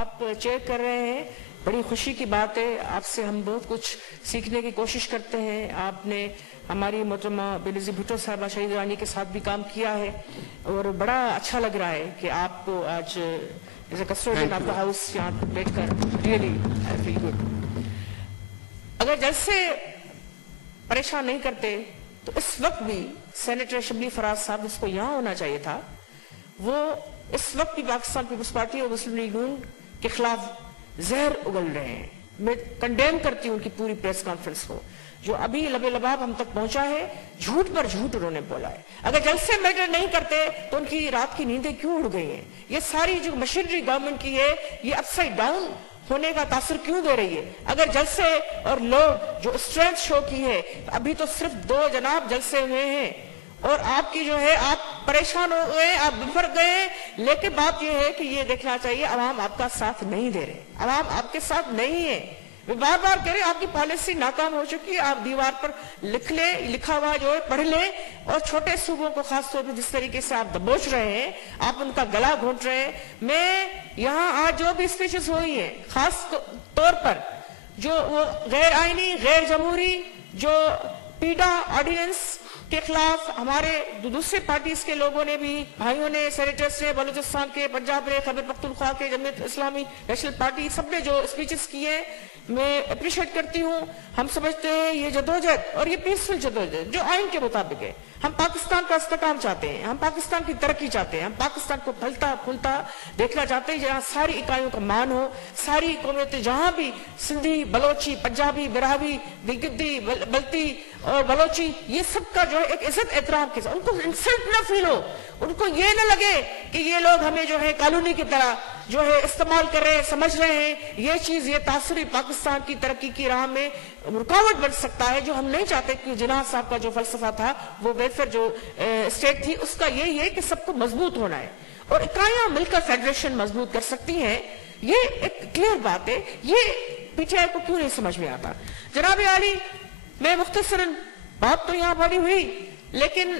آپ چیئر کر رہے ہیں، بڑی خوشی کی بات ہے. آپ سے ہم بہت کچھ سیکھنے کی کوشش کرتے ہیں. آپ نے ہماری محترمہ بینظیر بھٹو صاحبہ شہید رانی کے ساتھ بھی کام کیا ہے اور بڑا اچھا لگ رہا ہے کہ آپ کو آج as a custodian of the house یہاں بیٹھ کر ریئلی آئی فیل گڈ. اگر جلسے پریشان نہیں کرتے تو اس وقت بھی سینیٹر شبلی فراز صاحب جس کو یہاں ہونا چاہیے تھا وہ اس وقت بھی پاکستان پیپلز پارٹی اور مسلم لیگ نون کے خلاف زہر اگل رہے ہیں. میں کنڈیم کرتی ہوں ان کی پوری پریس کانفرنس کو جو ابھی لبے لباب ہم تک پہنچا ہے. جھوٹ پر جھوٹ انہوں نے بولا ہے. اگر جلسے میٹر نہیں کرتے تو ان کی رات کی نیندیں کیوں اڑ گئی ہیں؟ یہ ساری جو مشینری گورنمنٹ کی ہے یہ اپ سائڈ ڈاؤن ہونے کا تاثر کیوں دے رہی ہے؟ اگر جلسے اور لوگ جو اسٹرینتھ شو کی ہے ابھی تو صرف 2 جناب جلسے ہوئے ہیں اور آپ کی جو ہے آپ پریشان ہو گئے، آپ بفر گئے. لیکن بات یہ ہے کہ یہ دیکھنا چاہیے عوام آپ کا ساتھ نہیں دے رہے، عوام آپ کے ساتھ نہیں ہے. میں بار بار کہہ رہے آپ کی پالیسی ناکام ہو چکی ہے. آپ دیوار پر لکھ لیں، لکھا ہوا جو ہے پڑھ لیں. اور چھوٹے صوبوں کو خاص طور پر جس طریقے سے آپ دبوچ رہے ہیں، آپ ان کا گلا گھونٹ رہے ہیں. میں یہاں آج جو بھی اسپیچز ہوئی ہیں خاص طور پر جو وہ غیر آئینی، غیر جمہوری، جو پیڈا آرڈیننس کے خلاف ہمارے دوسرے پارٹیز کے لوگوں نے بھی، بھائیوں نے، سینیٹرز نے، بلوچستان کے، پنجاب کے، خیبر پختونخوا کے، جمعیت اسلامی نیشنل پارٹی، سب نے جو اسپیچز کیے میں اپریشیٹ کرتی ہوں. ہم سمجھتے ہیں یہ جدوجہد اور یہ پیسفل جدوجہد جو آئین کے مطابق ہے. ہم پاکستان کا استحکام چاہتے ہیں، ہم پاکستان کی ترقی چاہتے ہیں، ہم پاکستان کو پھلتا پھولتا دیکھنا چاہتے ہیں جہاں ساری اکائیوں کا مان ہو. ساری قومیتیں جہاں بھی سندھی، بلوچی، پنجابی، براہوی، گدی، بلتی اور بلوچی، یہ سب کا جو ہے ایک عزت احترام کے ساتھ ان کو انسلٹ نہ فیل ہو. ان کو یہ نہ لگے کہ یہ لوگ ہمیں جو ہے کالونی کی طرح جو ہے استعمال کر رہے ہیں، سمجھ رہے ہیں. یہ چیز، یہ تاثری پاکستان کی ترقی کی راہ میں رکاوٹ بن سکتا ہے، جو ہم نہیں چاہتے. کہ جناح صاحب کا جو فلسفہ تھا وہ ویلفیئر جو اسٹیٹ تھی اس کا یہی ہے کہ سب کو مضبوط ہونا ہے اور اکائیاں مل کر فیڈریشن مضبوط کر سکتی ہیں. یہ ایک کلیئر بات ہے. یہ پی ٹی آئی کو کیوں نہیں سمجھ میں آتا؟ جناب عالی، میں مختصراً بات تو یہاں بڑی ہوئی لیکن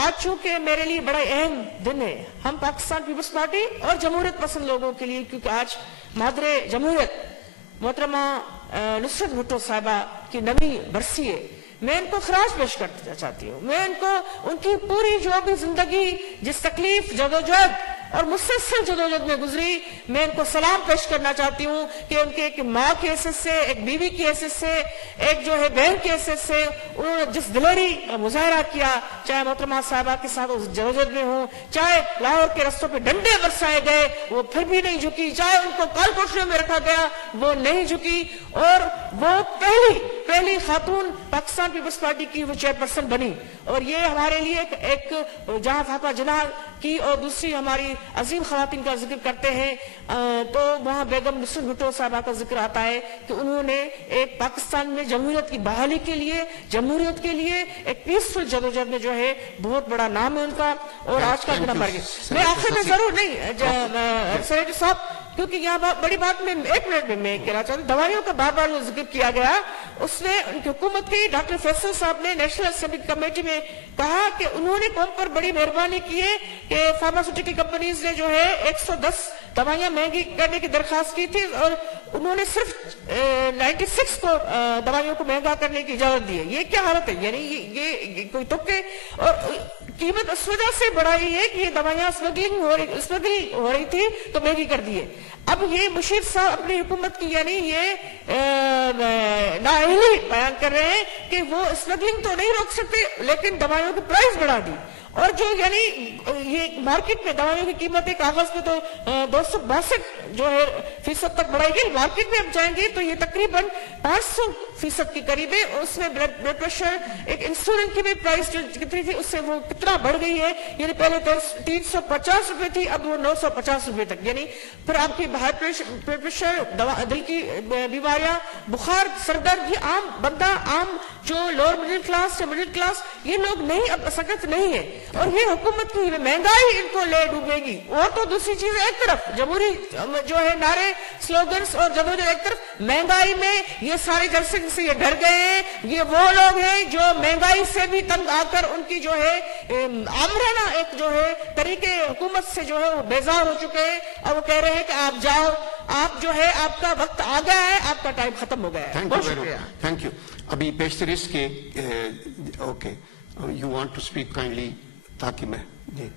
آج چونکہ میرے لیے بڑا اہم دن ہے ہم پاکستان پیپلز پارٹی اور جمہوریت پسند لوگوں کے لیے، کیونکہ آج مادر جمہوریت محترمہ نصرت بھٹو صاحبہ کی 9ویں برسی ہے. میں ان کو خراج پیش کرنا چاہتی ہوں. میں ان کو ان کی پوری جو بھی زندگی جس تکلیف، جدوجہد اور مسلسل جدوجہد میں گزری، میں ان کو سلام پیش کرنا چاہتی ہوں کہ ان کے ایک ماں کی حیثیت سے، ایک بیوی کی حیثیت سے، ایک جو ہے بہن کی حیثیت سے انہوں نے جس دلیری کا مظاہرہ کیا، چاہے محترمہ صاحبہ کے ساتھ اس جدوجہد میں ہوں، چاہے لاہور کے رستوں پہ ڈنڈے برسائے گئے وہ پھر بھی نہیں جھکی، چاہے ان کو کال کوٹریوں میں رکھا گیا وہ نہیں جھکی، اور وہ پہلی خاتون پاکستان پیپلز پارٹی کی وہ چیئرپرسن بنی. اور یہ ہمارے لیے ایک جہاں فاطمہ جناح کی اور دوسری ہماری عظیم خواتین کا ذکر کرتے ہیں تو وہاں بیگم نصرت بھٹو صاحبہ کا ذکر آتا ہے کہ انہوں نے ایک پاکستان میں جمہوریت کی بحالی کے لیے، جمہوریت کے لیے ایک پیسفل جدوجہد میں جو ہے بہت بڑا نام ہے ان کا. اور آج کا دن مر گیا. میں آخر میں ضرور نہیں سینیٹر صاحب، کیونکہ یہاں بڑی بات میں 1 منٹ میں کہنا چاہتا ہوں. دوائیوں کا بار بار جو ذکر کیا گیا اس میں ان کی حکومت کی ڈاکٹر فیصل صاحب نے نیشنل اسمبلی کمیٹی میں کہا کہ انہوں نے قوم پر بڑی مہربانی کی ہے کہ فارماسیوٹیکل کمپنیز نے جو ہے 110 دوائیاں مہنگی کرنے کی درخواست کی تھی اور انہوں نے صرف 96 کو دوائیوں کو مہنگا کرنے کی اجازت دی ہے. یہ کیا حالت ہے؟ یعنی یہ کوئی تکے اور قیمت اس وجہ سے بڑھائی ہے کہ یہ دوائیاں اسمگلنگ ہو رہی تھی تو مہنگی کر دی ہے. اب یہ مشیر صاحب اپنی حکومت کی یعنی یہ نااہلی بیان کر رہے ہیں کہ وہ اسمگلنگ تو نہیں روک سکتے لیکن دوائیوں کی پرائز بڑھا دی. اور جو یعنی یہ مارکیٹ میں دوائیوں کی قیمتیں کاغذ پہ تو 262 جو ہے فیصد تک بڑھائی گئی. مارکیٹ میں اب جائیں گے تو یہ تقریباً 500% کے قریب ہے. اس میں بلڈ پریشر، ایک انسولین کی بھی پرائس جو کتنی تھی اس سے وہ کتنا بڑھ گئی ہے. یعنی پہلے 350 روپے تھی، اب وہ 950 روپے تک. یعنی پھر آپ کی ہائی پریشر، دل کی بیماریاں، بخار، سردرد، یہ عام بندہ، عام جو لوور مڈل کلاس یا مڈل کلاس، یہ لوگ نہیں اب سکت نہیں ہے. اور یہ حکومت کی مہنگائی ان کو لے ڈوبے گی. اور تو دوسری چیز ایک طرف جمہوری جو ہے نعرے، سلوگنز اور جدوجہد ایک طرف، مہنگائی میں یہ سارے جلسے سے یہ ڈر گئے ہیں. یہ وہ لوگ ہیں جو مہنگائی سے بھی تنگ آ کر ان کی جو ہے آمرانہ ایک جو ہے طریقے حکومت سے جو ہے وہ بیزار ہو چکے ہیں اور وہ کہہ رہے ہیں کہ آپ جاؤ، آپ جو ہے آپ کا وقت آ گیا ہے, آپ کا ٹائم ختم ہو گیا ہے. تھینک بہت یو شکریہ. Thank you. ابھی پیشتریس کے okay you want to speak kindly تاکہ میں جی